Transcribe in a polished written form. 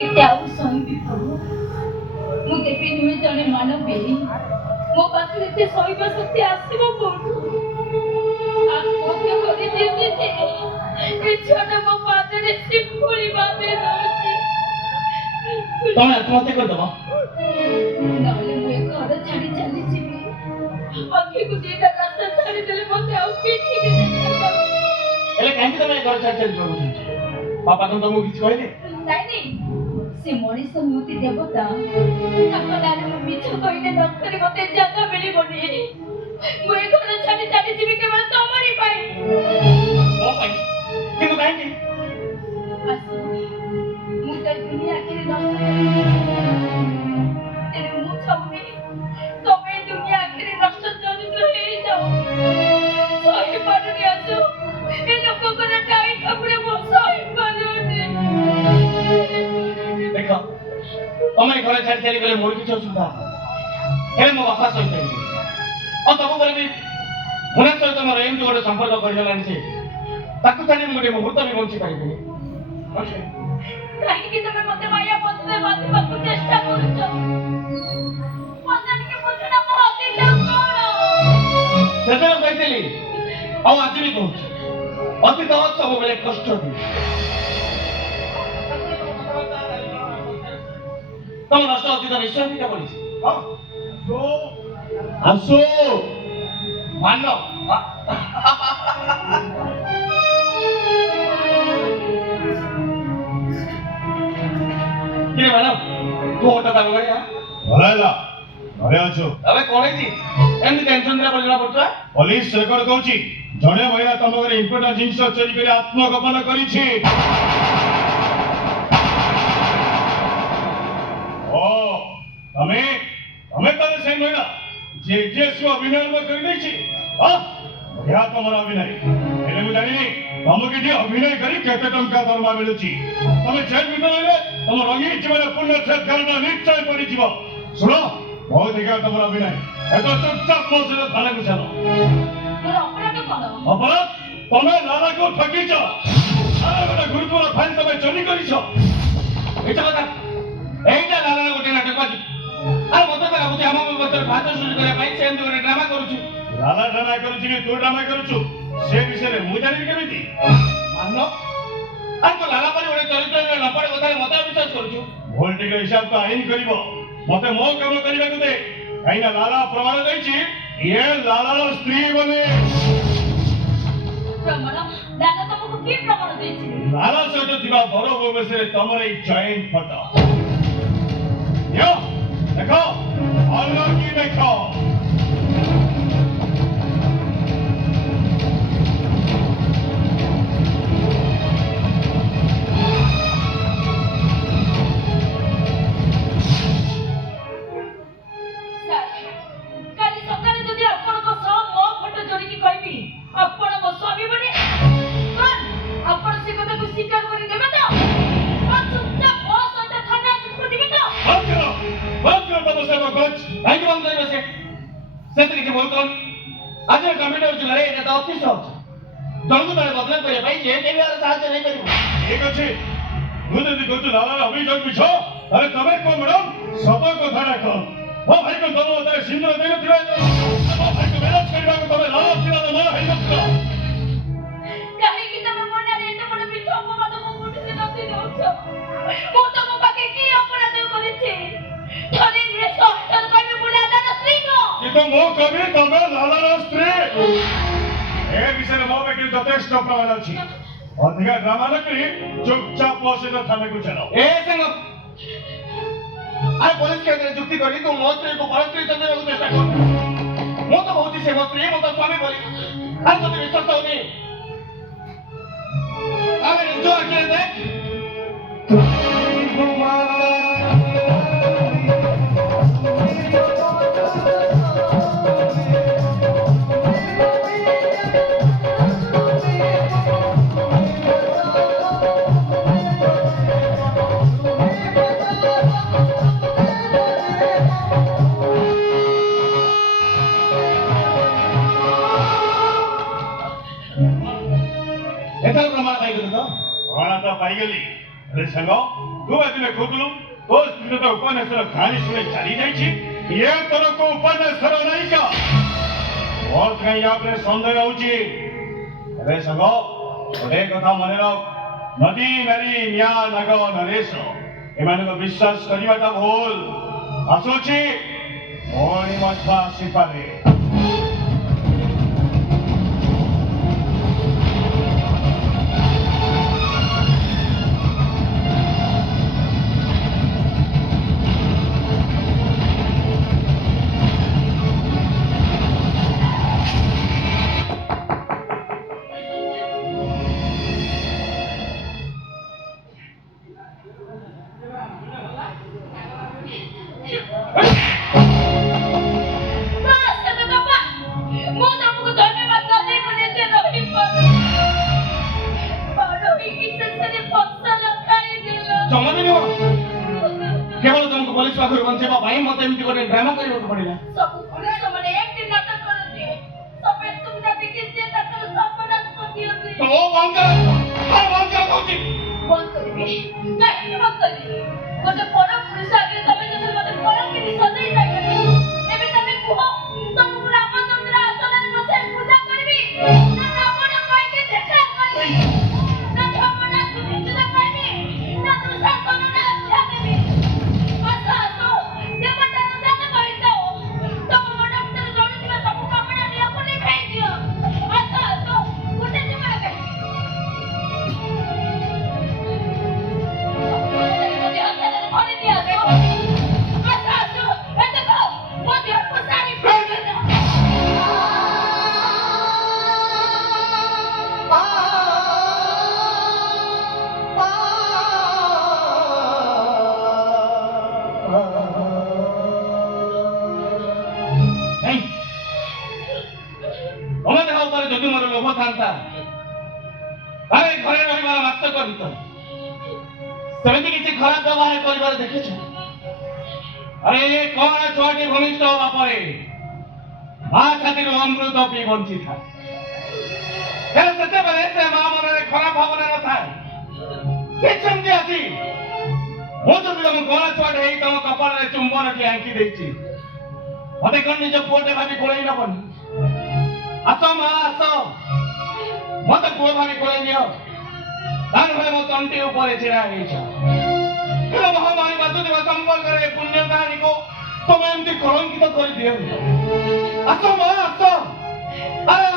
त्यावर सही ମୁଁ କେବେ ନୁହେଁ ଜଣେ ମାନବୀ ମୋ ପାଖରେ ଏତେ ସହିବା ଶକ୍ତି ଆସିବ କୋଉଠୁ ଆତ୍ମହତ୍ୟା କରିଦିଅନ୍ତି ଯେ ଏ ଛୁଆଟା ମୋ ପାଦରେ ଶିଙ୍କୁଳି ବାନ୍ଧି ଦଉଛି ତମେ ଆତ୍ମହତ୍ୟା କରିଦବ ନହେଲେ ମୁଁ ଏ ଘର ଛାଡ଼ି ଚାଲିଯିବି ଆଖିକୁ ଦିଟା ରାସ୍ତା ଛାଡ଼ିଦେଲେ ମତେ ଆଉ କିଛି ବି ଦେଖାଯାଉ ହେଲେ କାହିଁକି ତମେ ଏ ଘର ଛାଡ଼ି ଚାଲିଯିବାକୁ ଚାହୁଁଛ ବାପା ତମକୁ କିଛି କହିଲେ ନାଇଁ ସେ ମଣିଷ ନୁହନ୍ତି ଦେବତା ତାଙ୍କ ନାଁରେ ମୁଁ ମିଛ କହିଲେ ଡକ୍ଟର ମତେ ଜାଗା ମିଳିବନି ମୁଁ ଏ ଘର ଛାଡ଼ି ଚାଲିଯିବି କେବଳ ତମରି ପାଇଁ ମୋ ପାଇଁ କିନ୍ତୁ କାହିଁକି ମୁଁ ତ ଦୁନିଆ ଆଖିରେ ନଷ୍ଟ ତେଣୁ ମୁଁ ଚାହୁଁନି ତମେ ଦୁନିଆ ଆଖିରେ ନଷ୍ଟ ଜନିତ ହେଇଯାଅ ସହିପାରୁନି ଆସୁ ଏ ଲୋକଙ୍କର ଟାଇ ଠାକୁରେ ମୁଁ ସହିପାରୁନି ଦେଖ ତମେ ଏ ଘର ଛାଡ଼ି ଚାଲିଗଲେ ମୋର କିଛି ଅସୁବିଧା ହେଲେ ମୋ ବାପା ସହିପାରିବେ ଆଉ ସବୁବେଳେ ବି ମୁନା ସହିତ ମୋର ଏମିତି ଗୋଟେ ସମ୍ପର୍କ କରିଦେଲାଣି ଯେ ତାକୁ ଛାଡ଼ି ମୁଁ ଗୋଟେ ମୁହୂର୍ତ୍ତ ବି ବଞ୍ଚି ପାରିବିନି କାହିଁକି ତମେ ମତେ ମାୟା ପଥରେ ବାନ୍ଧିବାକୁ ଚେଷ୍ଟା କରୁଛ ମତେ ଟିକେ ବୁଝୁନା ମୋ ଅଧିକାର କଣ ସେତେବେଳେ କହିଥିଲି ଆଉ ଆଜି ବି କହୁଛି ଅତୀତ ସବୁବେଳେ କଷ୍ଟ ଦିଏ ତମ ନଷ୍ଟ ଅତୀତ ନିଶ୍ଚୟ ପିଠା ପଡ଼ିଛି ଆସୁ ମାନ କିରେ ମ୍ୟାଡମ ତୁ ହଠାତ୍ ଆମ ଘରେ ଭଲ ହେଲା ଘରେ ଅଛୁ ଏବେ କଣ ହେଇଛି ଏମିତି ଟେନସନରେ ପଡ଼ିଲା ପଡୁଛ ପୋଲିସ ରେକର୍ଡ କରୁଛି ଜଣେ ମହିଳା ତମ ଘରେ ଇମ୍ପୋର୍ଟାଣ୍ଟ ଜିନିଷ ଚୋରି କରି ଆତ୍ମଗୋପନ କରିଛି ଓ ତମେ ତମେ ତାହେଲେ ସେଇ ମହିଳା ଯେ ଅଭିନୟ କରିଦେଇଛି ଏହା ତମର ଅଭିନୟ ହେଲେ ମୁଁ ଜାଣିନି ତମକୁ ଏଠି ଅଭିନୟ କରି କେତେ ଟଙ୍କା ଦରମା ମିଳୁଛି ତମେ ଜେଲ ଭିତରେ ରହିଲେ ତମ ରଙ୍ଗୀନ ଜୀବନ ପୂର୍ଣ୍ଣ ନିଶ୍ଚୟ ପଡ଼ିଯିବ ଶୁଣ ବହୁତ ଦେଖିବା ତମର ଅଭିନୟ ଏତ ଚୁପଚାପ ମୋ ସହିତ ଥାନାକୁ ଚାଲ ଅପରାଧ ତମେ ଲାଲାକୁ ଠକିଛ ଗୋଟେ ଗୁରୁତ୍ୱର ଫାଇଲ ତମେ ଚୋରି କରିଛ ଏଇଟା କଥା ଏଇଟା ଲାଲାର ଗୋଟେ ନାଟକ ଆଜି ଆଉ ମତେ ତ ଲାଗୁଛି ଆମ ଭିତରେ ଭାତ ସୃଷ୍ଟି କରିବା ପାଇଁ ସେ ଏମିତି ଗୋଟେ ଡ୍ରାମା କରୁଛି ଲାଲା ଡ୍ରାମା କରୁଛି କି ତୁ ଡ୍ରାମା କରୁଛୁ ସେ ବିଷୟରେ ମୁଁ ଜାଣିବି କେମିତି ମାନ ଆଉ ତୁ ଲାଲା ପରି ଗୋଟେ ଚରିତ୍ରରେ ନପଡ଼ କଥାରେ ମତେ ଅବିଶ୍ୱାସ କରୁଛୁ ଭୁଲ ଟିକେ ହିସାବ ତ ଆଇନ କରିବ ମତେ ମୋ କାମ କରିବାକୁ ଦେ କାହିଁକିନା ଲାଲା ପ୍ରମାଣ ଦେଇଛି ଇଏ ଲାଲାର ସ୍ତ୍ରୀ ବନେ ଲାଲା ସହିତ ଥିବା ବଡ଼ ବୋଉ ବିଷୟରେ ତମର ଏଇ ଜଏଣ୍ଟ ଫଟୋ ଦେଖ ଅଲଗି ଦେଖ କାଲି ସକାଳେ ଯଦି ଆପଣଙ୍କ ସହ ମୋ ଫଟୋ ଯୋଡ଼ିକି କହିବି ଆପଣ ମୋ ସ୍ୱାମୀ ବନେ ଆପଣ ସେ କଥାକୁ ସ୍ୱୀକାର କରିଦେବେ ତ ଚୁପଚାପ ମୋ ସହିତ ଥାନା ଯିବେ ତ ତମ ସେବ କୋଚ କାହିଁକି ବନ୍ଦ କରିବ ସେ ସେଥିରେ କିଛି ଭୁଲ କଣ ଆଜି କମ୍ପ୍ୟୁଟର ଯୁଗରେ ଏଇଟା ତ ଅତି ସହଜ ଜଣକୁ ଜଣେ ବଦନାମ କରିବା ପାଇଁ ଯେ କେବେ ସାହାଯ୍ୟ ନେଇପାରିବ ଠିକ ଅଛି ମୁଁ ଯଦି କହୁଛୁ ଲାଲାର ଅଭିଯୋଗ ମିଛ ତାହେଲେ ତମେ କଣ ମ୍ୟାଡମ ସତ କଥା ଡାକ ମୋ ଭାଇକୁ ତମ ମତରେ ସିନ୍ଦୁର ଦେଇନଥିବେ ମୋ ଭାଇକୁ ମ୍ୟାନେଜ କରିବାକୁ ତମେ ଲାଲା ଥିଲା ମନ ହେଇନଥିଲ କାହିଁକି ତମେ ମନରେ ଏତେ ବଡ଼ ମିଛ ଅପବାଦ ମୋ ମୁଣ୍ଡରେ ଲଦି ଦେଉଛ ମୁଁ ତମ ପାଖେ କି ଅପରାଧ କରିଛି ଥରେ ନୁହେଁ 100 ଥର କହିବି ମୁଁ ଲାଲାର ସ୍ତ୍ରୀ ନୁହଁ କିନ୍ତୁ ମୁଁ କବି ତମେ ଲାଲାର ସ୍ତ୍ରୀ ଏ ବିଷୟରେ ମୋ ପାଖରେ ଯଥେଷ୍ଟ ପ୍ରମାଣ ଅଛି ଅଧିକା ଡ୍ରାମା ନ କରି ଚୁପଚାପ ମୋ ସହିତ ଥାନାକୁ ଚାଲ ଏ ସାଙ୍ଗ ଆରେ ପୋଲିସ କେନ୍ଦ୍ରରେ ଯୁକ୍ତି କରି ତୁ ମୋ ସ୍ତ୍ରୀକୁ ପର ସ୍ତ୍ରୀ ସଜାଇବାକୁ ଚେଷ୍ଟା କର ମୁଁ ତ କହୁଛି ସେ ମୋ ସ୍ତ୍ରୀ ମୋ ତ ସ୍ୱାମୀ ବୋଲି ଆରେ ତୋତେ ବିଶ୍ୱାସ ହଉନି ଆମେ ନିଜ ଆଖିରେ ଦେଖ ପ୍ରମାଣ ତ ପାଇଗଲି ସାଙ୍ଗ ଦେଖୁଥିଲୁ ତୋ ସ୍ତ୍ରୀ ତ ଉପନ୍ୟାସର କାହାଣୀ ଶୁଣି ଚାଲି ଯାଇଛି ଇଏ ତୋର କୋଉ ଉପନ୍ୟାସର ନାୟିକା ମୋର କାହିଁ ୟା ଉପରେ ସନ୍ଦେହ ହେଉଛି ଏବେ ସାଙ୍ଗ ଗୋଟେ କଥା ମନେ ରଖ ନଦୀ ନାରୀ ନିଆଁ ନାଗ ନରେଶ ଏମାନଙ୍କୁ ବିଶ୍ୱାସ କରିବାଟା ଭୁଲ ଆସୁଛି ପୁଣି ମଧ୍ୟ ଆସିପାରେ ଜମଦିନ କେବଳ ତମକୁ ପୋଲିସ ପାଖରୁ ବଞ୍ଚେଇବା ପାଇଁ ମତେ ଏମିତି ଗୋଟେ ଡ୍ରାମା କରିବାକୁ ପଡିଲା ତୋ ବନ୍ଦ କହୁଛି ଗୋଟେ ବଡ ପୁରୁଷ ଆଗରେ ତମେ ଯଦି ମତେ ପରକିନି ସଜେଇ ଯାଇପାରିବ ଏବେ ତମେ କୁହ ତମକୁ ରାମଚନ୍ଦ୍ର ଆସନରେ ବସାଇ ପୂଜା କରିବି ନା ରାବଣ କହିକି ଦେଖା କରିବି ନା ଧର୍ମନା ସୁନିଶ୍ଚିତ କରିବି ନା ଦୁଃଶାସନରେ ଆଖ୍ୟା ଦେବି ଆସ ଆସ ଦେବତାର ଦାନ କରିଥାଅ ତମ ମନ ଭିତରେ ଜଳୁଥିବା ସବୁ କାମନା ନିଆକୁ ନିଭାଇ ଦିଅ ଆସ ଆସ ଗୋଟେ ଜୀବନ କାହିଁକି ତମ ଦେହ ଉପରେ ଯଦି ମୋର ଲୋଭ ଥାନ୍ତା ତାହେଲେ ଘରେ ରହିବାର ମାତ୍ର କରିତ ସେମିତି କିଛି ଖରାପ ବ୍ୟବହାର କରିବାର ଦେଖିଛ ଆରେ କଣ ଛୁଆଟି ଭୂମିଷ୍ଠ ହବା ପରେ ମା ଛାତିରୁ ଅମୃତ ପିଇ ବଞ୍ଚିଥାଏ ହେଲେ ସେତେବେଳେ ସେ ମା ମନରେ ଖରାପ ଭାବନା ନଥାଏ ସେମିତି ଆସି ମୁଁ ଯଦି ତମ କଳା ଛୁଆଟେ ହେଇ ତମ କପାଳରେ ଚୁମ୍ବନଟି ଆଙ୍କି ଦେଇଛି ମତେ କଣ ନିଜ ପୁଅଟେ ଭାବି କୋଳେଇ ନବନି ଆସ ମା ଆସ ମତେ ପୁଅ ଭାବି କୋଳେଇ ନିଅ ତାହେଲେ ମୋ ତଣ୍ଟି ଉପରେ ଛିଡା ହେଇଛ ମହାମାରୀ ବାସୁଦେବ ସମ୍ପର୍କରେ ପୁଣ୍ୟ କାହାଣୀକୁ ତମେ ଏମିତି କଳଙ୍କିତ କରିଦିଅ ଆସ ମା ଆସ ଆରେ